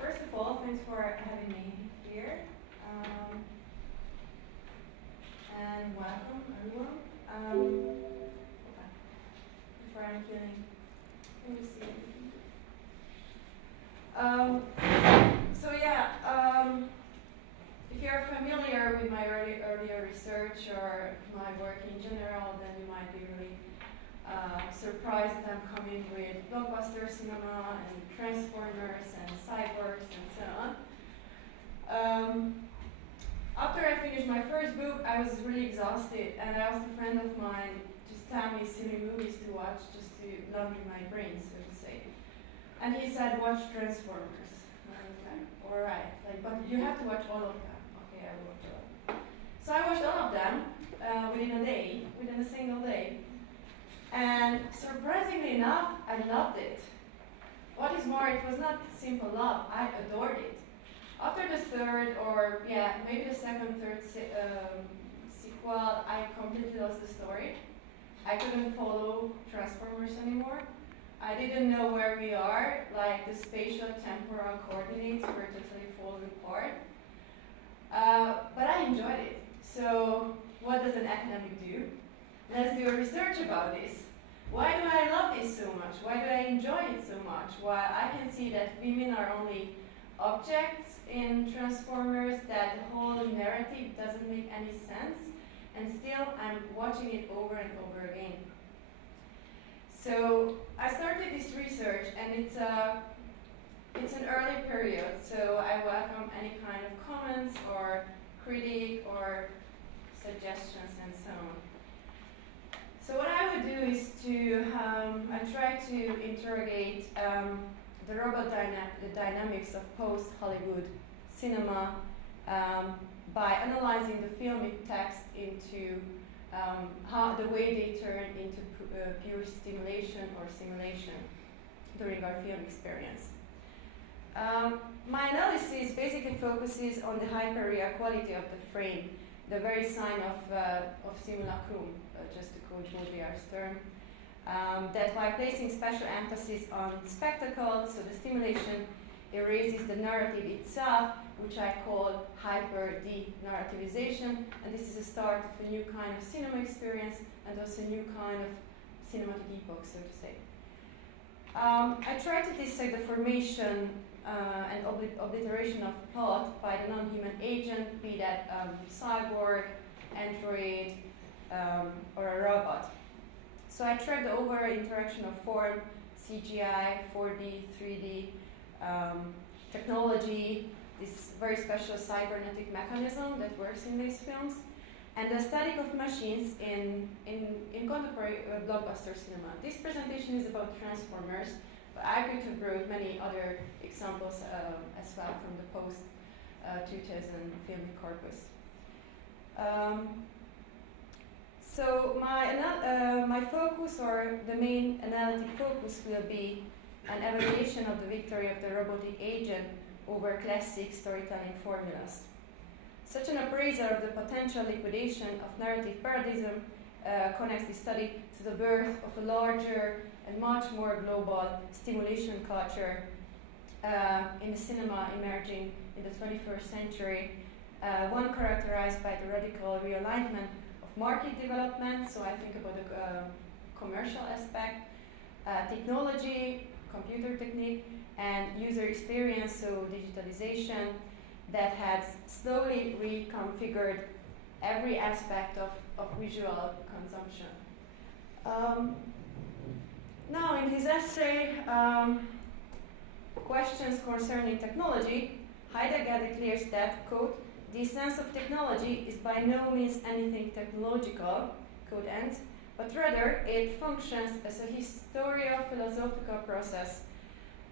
First of all, thanks for having me here. And welcome, everyone. Before I'm killing, let me see. If you're familiar with my earlier research or my work in general, then you might be really surprised that I'm coming with blockbuster cinema and transformers and cyborgs and so on. After I finished my first book, I was really exhausted, and I asked a friend of mine to tell me silly movies to watch just to launder my brain, so to say. And he said, watch Transformers. And I was like, alright, but you have to watch all of them. Okay, I will watch all of them. So I watched all of them within a single day. And surprisingly enough, I loved it. What is more, it was not simple love, I adored it. After the third, or maybe the second, third sequel, I completely lost the story. I couldn't follow Transformers anymore. I didn't know where we are, like the spatial temporal coordinates were totally falling apart. But I enjoyed it. So what does an academic do? Let's do a research about this. Why do I love this so much? Why do I enjoy it so much? While I can see that women are only objects in Transformers, that the whole narrative doesn't make any sense, and still I'm watching it over and over again. So I started this research, and it's an early period, so I welcome any kind of comments or critique or suggestions and so on. So what I would do is to I try to interrogate the dynamics of post-Hollywood cinema by analyzing the filmic text into how the way they turn into pure stimulation or simulation during our film experience. My analysis basically focuses on the hyper-real quality of the frame, the very sign of simulacrum, just to quote Baudrillard's term, that by placing special emphasis on spectacle, so the stimulation erases the narrative itself, which I call hyper-de-narrativization, and this is the start of a new kind of cinema experience and also a new kind of cinematic epoch, so to say. I try to dissect the formation and obliteration of plot by the non-human agent, be that cyborg, android, or a robot. So I track the overall interaction of form, CGI, 4D, 3D, technology, this very special cybernetic mechanism that works in these films, and the aesthetic of machines in contemporary blockbuster cinema. This presentation is about Transformers, but I could have brought many other examples as well from the post-2000 filmic corpus. So my focus, or the main analytic focus, will be an evaluation of the victory of the robotic agent over classic storytelling formulas. Such an appraisal of the potential liquidation of narrative paradigm connects the study to the birth of a larger and much more global stimulation culture in the cinema emerging in the 21st century, one characterized by the radical realignment of market development, so I think about the commercial aspect, technology, computer technique, and user experience, so digitalization, that has slowly reconfigured every aspect of visual consumption. Now, in his essay, Questions Concerning Technology, Heidegger declares that, quote, the essence of technology is by no means anything technological, quote end, but rather it functions as a historio-philosophical process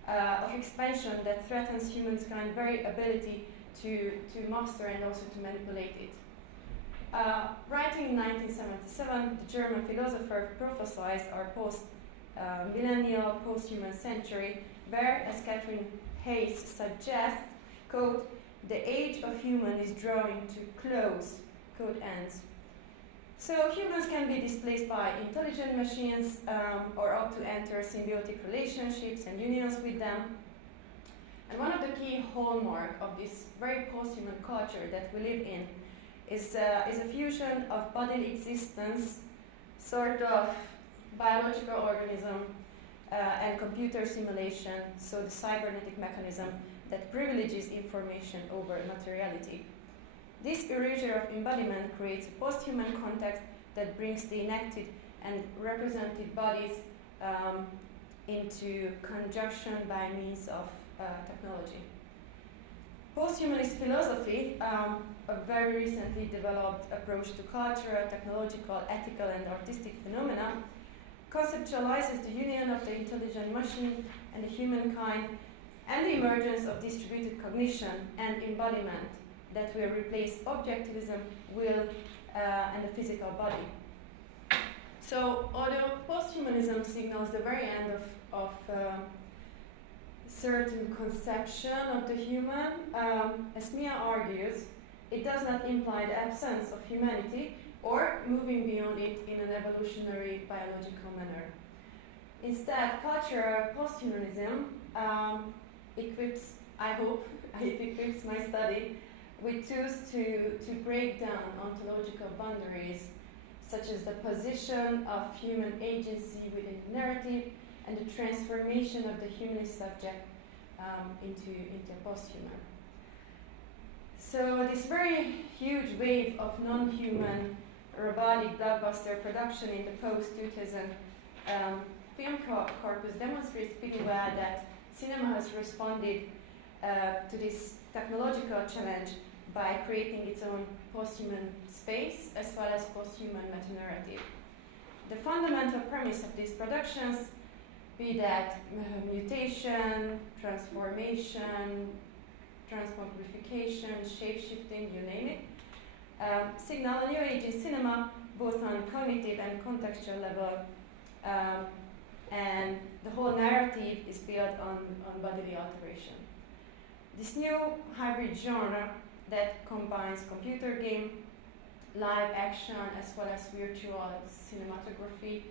of expansion that threatens humankind's very ability to master and also to manipulate it. Writing in 1977, the German philosopher prophesied our post-millennial, post-human century, where, as Catherine Hayes suggests, quote, the age of human is drawing to close, quote ends. So humans can be displaced by intelligent machines or opt to enter symbiotic relationships and unions with them. And one of the key hallmarks of this very post-human culture that we live in is a fusion of bodily existence, sort of biological organism, and computer simulation, so the cybernetic mechanism that privileges information over materiality. This erasure of embodiment creates a post-human context that brings the enacted and represented bodies into conjunction by means of technology. Posthumanist philosophy, a very recently developed approach to cultural, technological, ethical, and artistic phenomena, conceptualizes the union of the intelligent machine and the humankind and the emergence of distributed cognition and embodiment that will replace objectivism, will, and the physical body. So, although posthumanism signals the very end of certain conception of the human, as Mia argues, it does not imply the absence of humanity or moving beyond it in an evolutionary biological manner. Instead, cultural posthumanism equips, I hope, it equips my study with tools to break down ontological boundaries, such as the position of human agency within the narrative and the transformation of the humanist subject into posthuman. So this very huge wave of non-human robotic blockbuster production in the post-2000 film corpus demonstrates pretty well that cinema has responded to this technological challenge by creating its own posthuman space as well as posthuman meta-narrative. The fundamental premise of these productions, be that mutation, transformation, transmogrification, shape-shifting, you name it, signal a new age in cinema, both on cognitive and contextual level, and the whole narrative is built on bodily alteration. This new hybrid genre that combines computer game, live action, as well as virtual cinematography,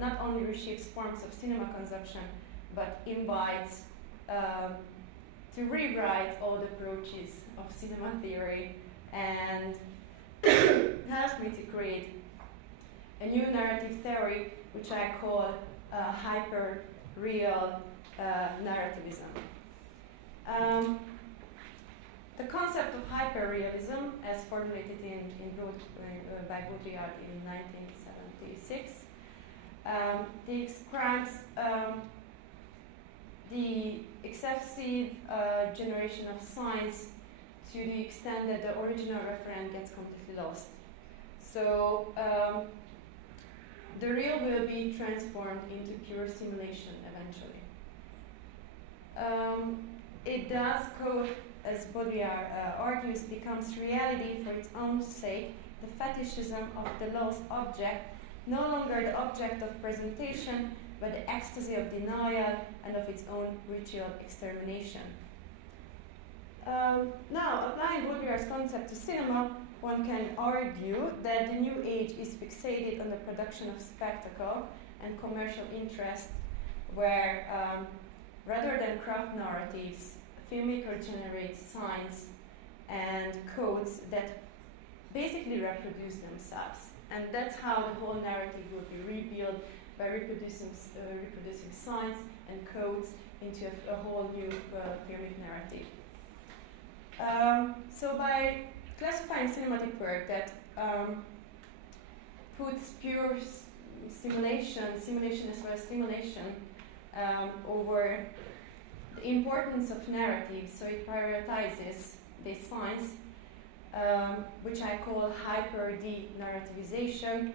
not only reshapes forms of cinema consumption, but invites to rewrite all the approaches of cinema theory and helps me to create a new narrative theory, which I call hyper-real narrativism. The concept of hyperrealism, as formulated by Bátori in 1976, describes the excessive generation of science to the extent that the original referent gets completely lost. So the real will be transformed into pure simulation eventually. It does, as Baudrillard argues, becomes reality for its own sake, the fetishism of the lost object, no longer the object of presentation, but the ecstasy of denial and of its own ritual extermination. Now, applying Baudrillard's concept to cinema, one can argue that the new age is fixated on the production of spectacle and commercial interest, where rather than craft narratives, filmmakers generate signs and codes that basically reproduce themselves. And that's how the whole narrative will be rebuilt, by reproducing signs and codes into a whole new filmic narrative. So by classifying cinematic work that puts pure simulation as well as stimulation over the importance of narrative, so it prioritizes these signs, which I call hyper-de-narrativization.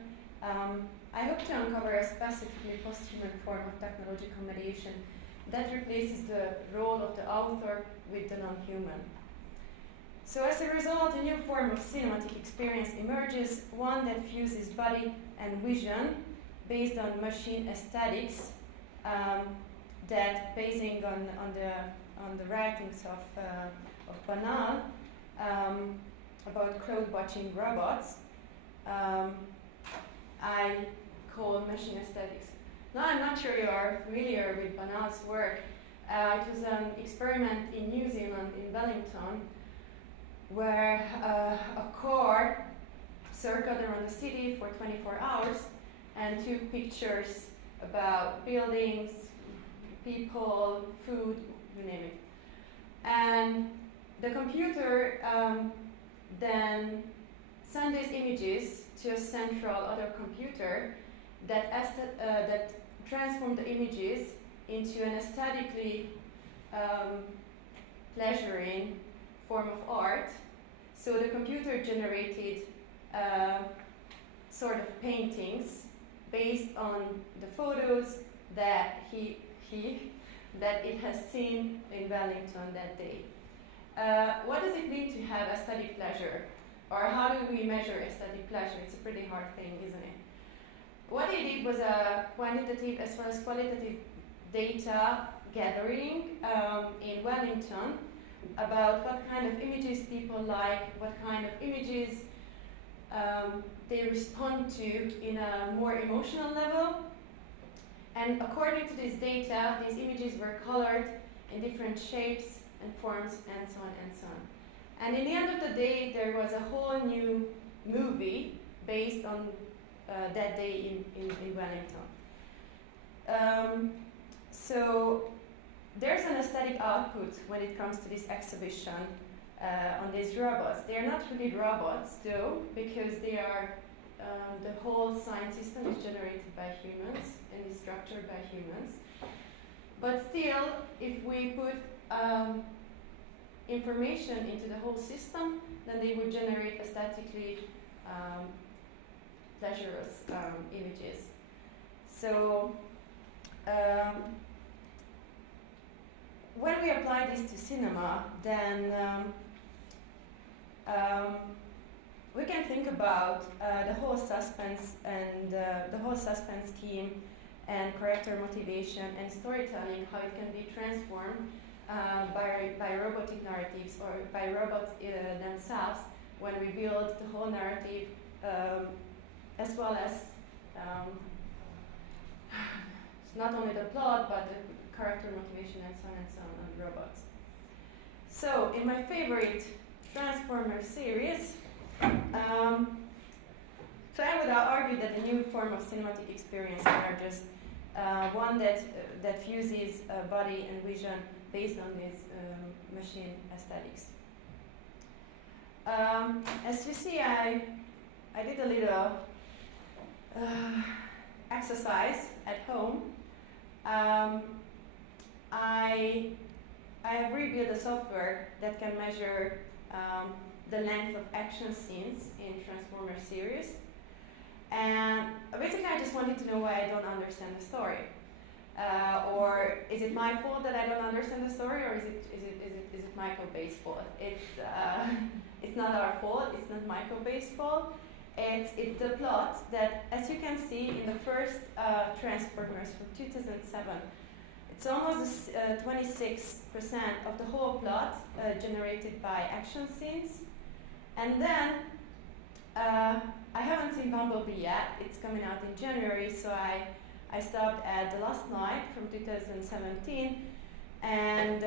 I hope to uncover a specifically post-human form of technological mediation that replaces the role of the author with the non-human. So as a result, a new form of cinematic experience emerges, one that fuses body and vision based on machine aesthetics, that basing on the writings of Banal about cloud-watching robots, I call machine aesthetics. Now, I'm not sure you are familiar with Banal's work. It was an experiment in New Zealand, in Wellington, where a car circled around the city for 24 hours and took pictures about buildings, people, food, you name it. And the computer then sent these images to a central other computer that transformed the images into an aesthetically pleasuring form of art. So the computer generated sort of paintings based on the photos that that it has seen in Wellington that day. What does it mean to have aesthetic pleasure? Or how do we measure aesthetic pleasure? It's a pretty hard thing, isn't it? What they did was a quantitative as well as qualitative data gathering in Wellington about what kind of images people like, what kind of images they respond to in a more emotional level. And according to this data, these images were colored in different shapes and forms and so on and so on. And in the end of the day, there was a whole new movie based on that day in Wellington. So there's an aesthetic output when it comes to this exhibition on these robots. They're not really robots though, because they are the whole science system is generated by humans and is structured by humans. But still, if we put information into the whole system, then they would generate aesthetically pleasurous images. So when we apply this to cinema, then we can think about the whole suspense and the whole suspense scheme and character motivation and storytelling, how it can be transformed by robotic narratives or by robots themselves when we build the whole narrative as well as not only the plot but the character motivation and so on robots. So in my favorite Transformer series, so I would argue that the new form of cinematic experience are just one that fuses body and vision based on these machine aesthetics. As you see, I did a little exercise at home. I have rebuilt a software that can measure the length of action scenes in Transformer series. And basically I just wanted to know why I don't understand the story. Or is it my fault that I don't understand the story, or is it Michael Bay's fault? It's not our fault, it's not Michael Bay's fault. It's the plot that, as you can see in the first Transformers from 2007, it's almost 26% of the whole plot generated by action scenes. And then, I haven't seen Bumblebee yet, it's coming out in January, so I stopped at The Last Night from 2017, and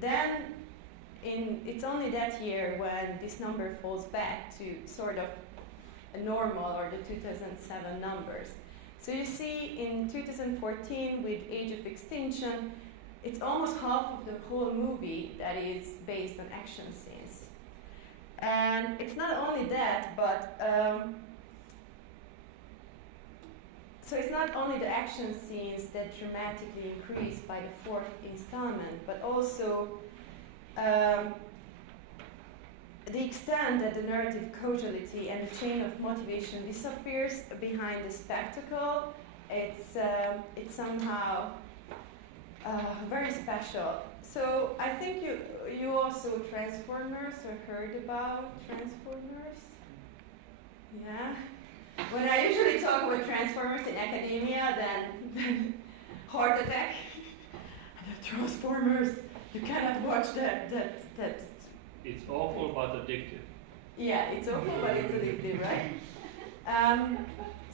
then it's only that year when this number falls back to sort of a normal, or the 2007 numbers. So you see in 2014 with Age of Extinction, it's almost half of the whole movie that is based on action scenes. And it's not only that, but so it's not only the action scenes that dramatically increase by the fourth installment, but also the extent that the narrative causality and the chain of motivation disappears behind the spectacle. It's somehow very special. So I think you also Transformers or heard about Transformers? Yeah. When I usually talk about Transformers in academia, then heart attack. The Transformers, you cannot watch that. It's awful but addictive. Yeah, it's awful, but it's addictive, right?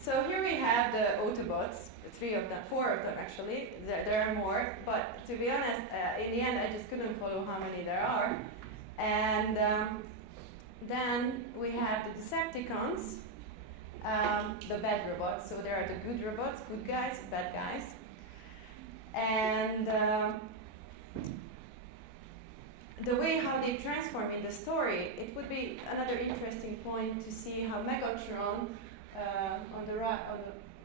So here we have the Autobots, 3 of them, 4 of them actually. There are more, but to be honest, in the end I just couldn't follow how many there are. And then we have the Decepticons, the bad robots. So there are the good robots, good guys, bad guys. And the way how they transform in the story, it would be another interesting point to see how Megatron on the right,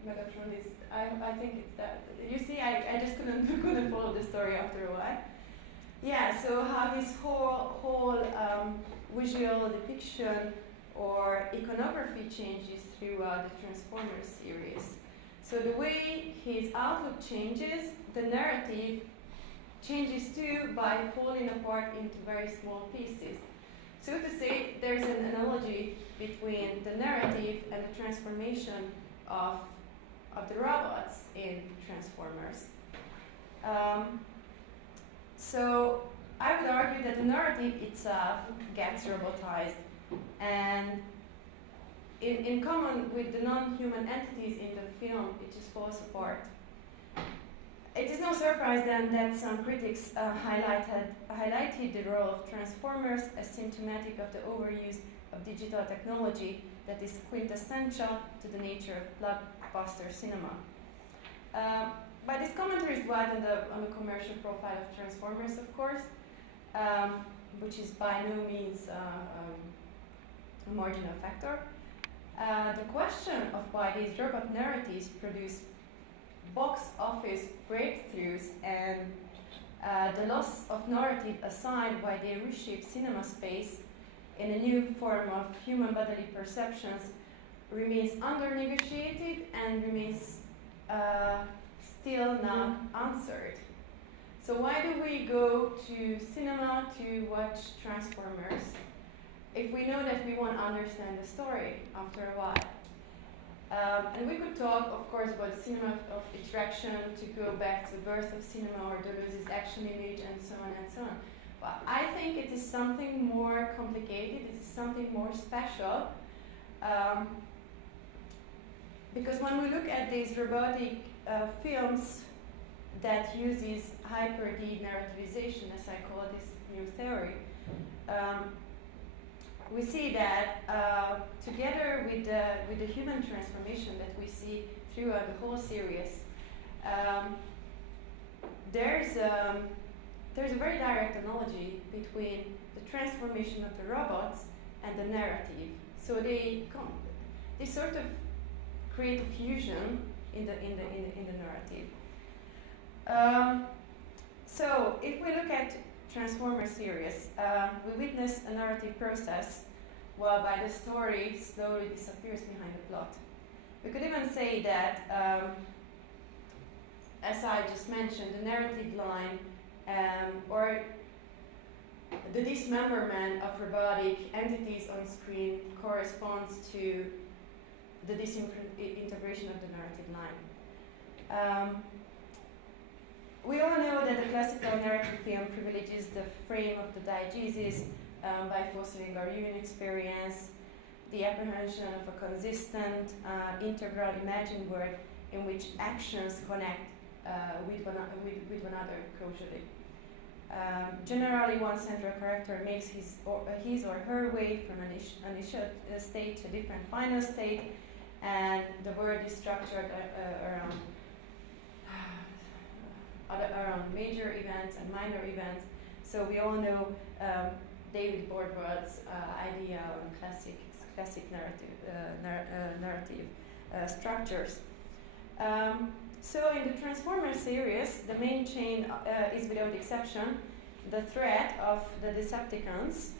Megatron is, I think it's that. You see, I just couldn't follow the story after a while. Yeah, so how his whole visual depiction or iconography changes throughout the Transformers series. So the way his outlook changes, the narrative changes too by falling apart into very small pieces. So to say, there's an analogy between the narrative and the transformation of the robots in Transformers. So I would argue that the narrative itself gets robotized, and in common with the non-human entities in the film, it just falls apart. It is no surprise then that some critics highlighted the role of Transformers as symptomatic of the overuse of digital technology that is quintessential to the nature of blockbuster cinema. But this commentary is wide on the commercial profile of Transformers, of course, which is by no means a marginal factor. The question of why these robot narratives produce box office breakthroughs and the loss of narrative aside why they reshape cinema space in a new form of human bodily perceptions remains under-negotiated and remains still not answered. So why do we go to cinema to watch Transformers if we know that we won't understand the story after a while? And we could talk, of course, about cinema of attraction, to go back to the birth of cinema or Deleuze's action image and so on and so on. But I think it is something more complicated, it is something more special. Because when we look at these robotic films that uses hyper-de-narrativization, as I call this new theory, we see that together with the human transformation that we see throughout the whole series, there's a very direct analogy between the transformation of the robots and the narrative. So they sort of create a fusion in the narrative. So if we look at Transformers series, we witness a narrative process whereby the story slowly disappears behind the plot. We could even say that, as I just mentioned, the narrative line or the dismemberment of robotic entities on screen corresponds to the disintegration of the narrative line. We all know that the classical narrative film privileges the frame of the diegesis by fostering our human experience, the apprehension of a consistent, integral imagined world in which actions connect with one another causally. Generally, one central character makes his or her way from an initial state to a different final state, and the world is structured around major events and minor events. So we all know David Bordwell's idea on classic narrative structures. So in the Transformers series, the main chain is without exception the threat of the Decepticons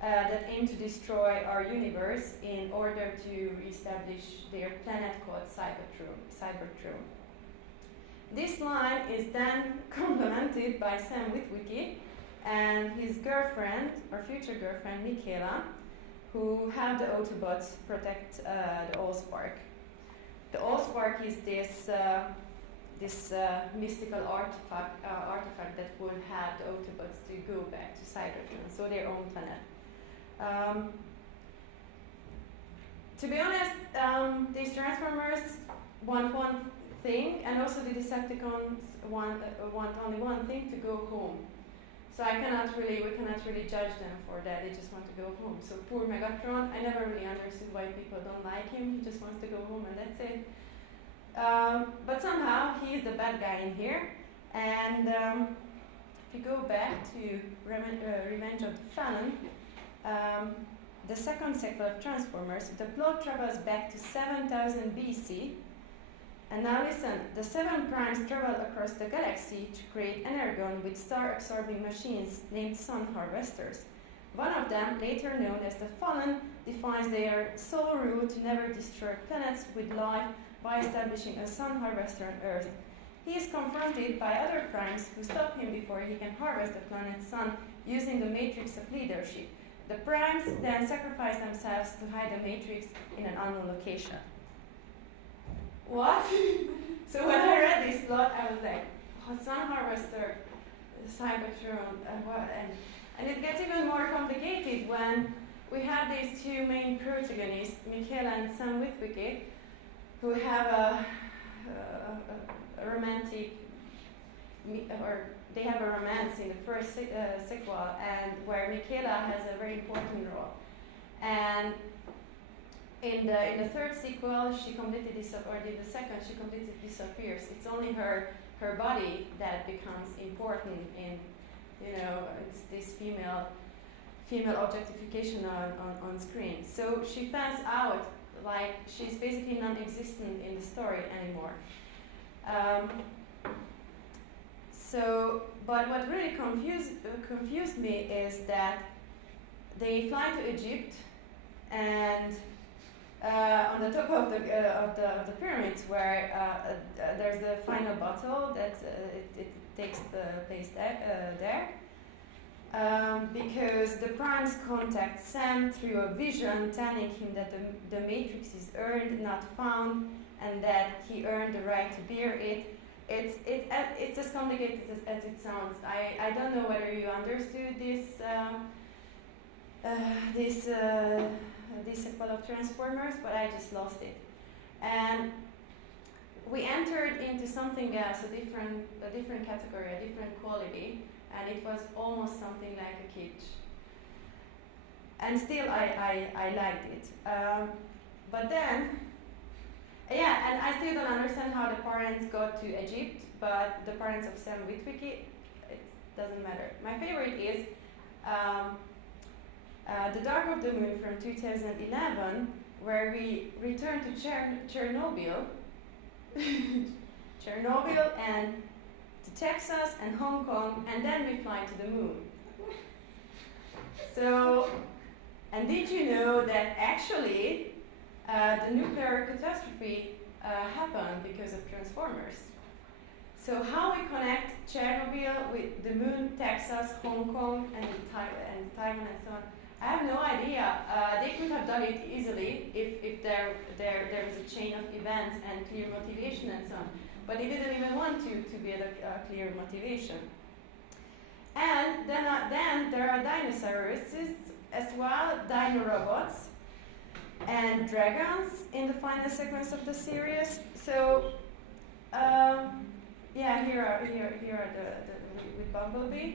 that aim to destroy our universe in order to establish their planet called Cybertron. This line is then complemented by Sam Witwicky and his girlfriend, or future girlfriend, Michaela, who have the Autobots protect the Allspark. The Allspark is this mystical artifact that would have the Autobots to go back to Cybertron, so their own planet. to be honest, these Transformers want one thing, and also the Decepticons want only one thing: to go home. So we cannot really judge them for that. They just want to go home. So poor Megatron, I never really understood why people don't like him. He just wants to go home, and that's it. But somehow he is the bad guy in here. And if you go back to Revenge of the Fallen, the second sequel of Transformers, the plot travels back to 7000 BC. And now listen, the 7 primes traveled across the galaxy to create energon with star-absorbing machines named Sun Harvesters. One of them, later known as the Fallen, defines their sole rule to never destroy planets with life by establishing a Sun Harvester on Earth. He is confronted by other primes who stop him before he can harvest the planet's sun using the matrix of leadership. The primes then sacrifice themselves to hide the matrix in an unknown location. What? So when I read this plot, I was like, oh, Sun Harvester, Cybertron, what? And it gets even more complicated when we have these two main protagonists, Michaela and Sam Witwicky, who have a romantic, or they have a romance in the first sequel, and where Michaela has a very important role. And in the third sequel, she completely in the second, she completely disappears. It's only her body that becomes important in, it's this female objectification on screen. So she fans out, like she's basically non-existent in the story anymore. But what really confused me is that they fly to Egypt, and on the top of the pyramids, where there's the final battle that it takes place there, because the primes contact Sam through a vision telling him that the matrix is earned, not found, and that he earned the right to bear it. It's as complicated as it sounds. I don't know whether you understood this sequel of Transformers, but I just lost it. And we entered into something else, a different category, a different quality, and it was almost something like a kitsch. And still, I liked it. But then, yeah, and I still don't understand how the parents got to Egypt, but the parents of Sam Witwicky, it doesn't matter. My favorite is The Dark of the Moon from 2011, where we return to Chernobyl, and to Texas and Hong Kong, and then we fly to the moon. So, and did you know that actually the nuclear catastrophe happened because of Transformers? So how we connect Chernobyl with the moon, Texas, Hong Kong, and Taiwan and so on, I have no idea. They could have done it easily if there was a chain of events and clear motivation and so on. But they didn't even want to be a clear motivation. And then there are dinosaurs as well, dino robots, and dragons in the final sequence of the series. So yeah, here are the with Bumblebee.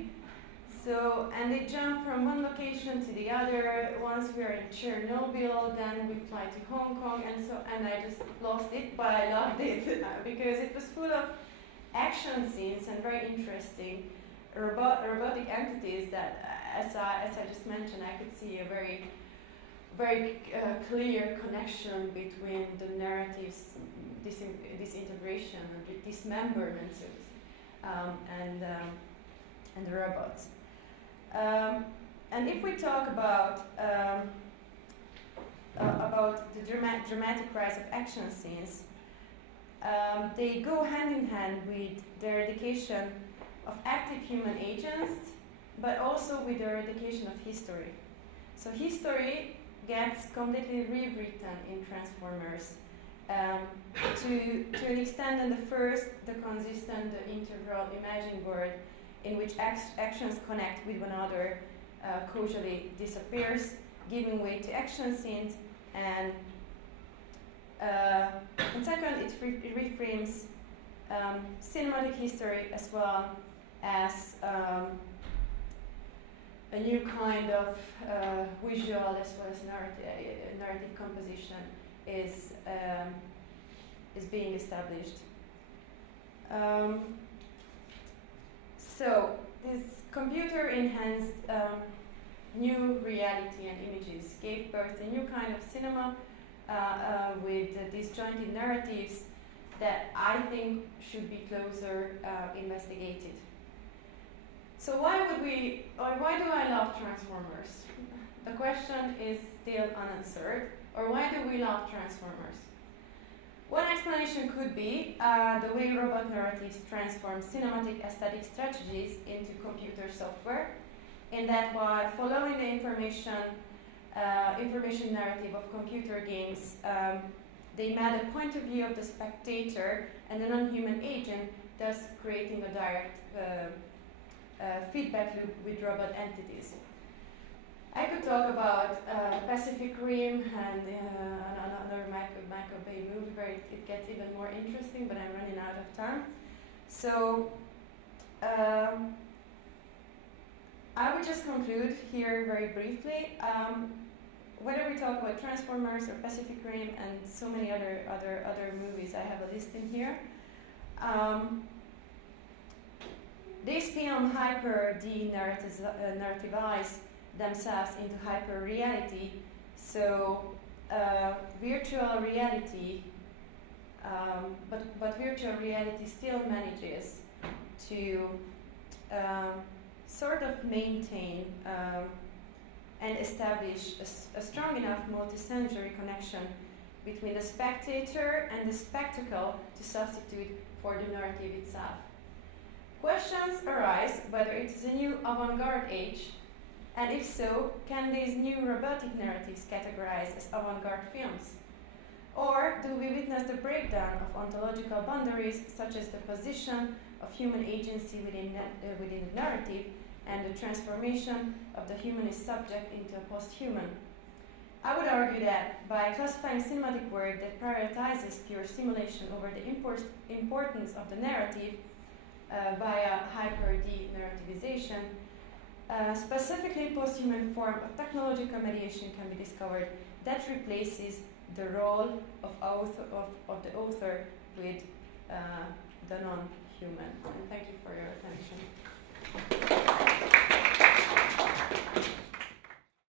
So, and they jump from one location to the other. Once we are in Chernobyl, then we fly to Hong Kong, and I just lost it, but I loved it because it was full of action scenes and very interesting robotic entities that, as I just mentioned, I could see a very clear connection between the narratives, disintegration, and dismemberment, and the robots. And if we talk about the dramatic rise of action scenes, they go hand in hand with the eradication of active human agents, but also with the eradication of history. So history gets completely rewritten in Transformers to an extent. In the first, the consistent, the integral imagined world in which actions connect with one another causally disappears, giving way to action scenes and And second, it reframes cinematic history as well as a new kind of visual as well as narrative composition is being established. So this computer-enhanced new reality and images gave birth to a new kind of cinema with disjointed narratives that I think should be closer investigated. So why do I love Transformers? The question is still unanswered. Or why do we love Transformers? One explanation could be the way robot narratives transform cinematic aesthetic strategies into computer software, in that while following the information narrative of computer games, they map a point of view of the spectator and a non-human agent, thus creating a direct feedback loop with robot entities. I could talk about Pacific Rim and another Michael Bay movie where it gets even more interesting, but I'm running out of time. So I would just conclude here very briefly. Whether we talk about Transformers or Pacific Rim and so many other movies, I have a list in here. These films narrativize themselves into hyper reality. So virtual reality, but virtual reality still manages to sort of maintain and establish a strong enough multisensory connection between the spectator and the spectacle to substitute for the narrative itself. Questions arise whether it is a new avant-garde age, and if so, can these new robotic narratives categorize as avant-garde films? Or do we witness the breakdown of ontological boundaries, such as the position of human agency within the narrative and the transformation of the humanist subject into a post-human? I would argue that by classifying cinematic work that prioritizes pure simulation over the importance of the narrative via hyper-de-narrativization, specifically post-human form of technological mediation can be discovered that replaces the role of the author with the non-human. And thank you for your attention.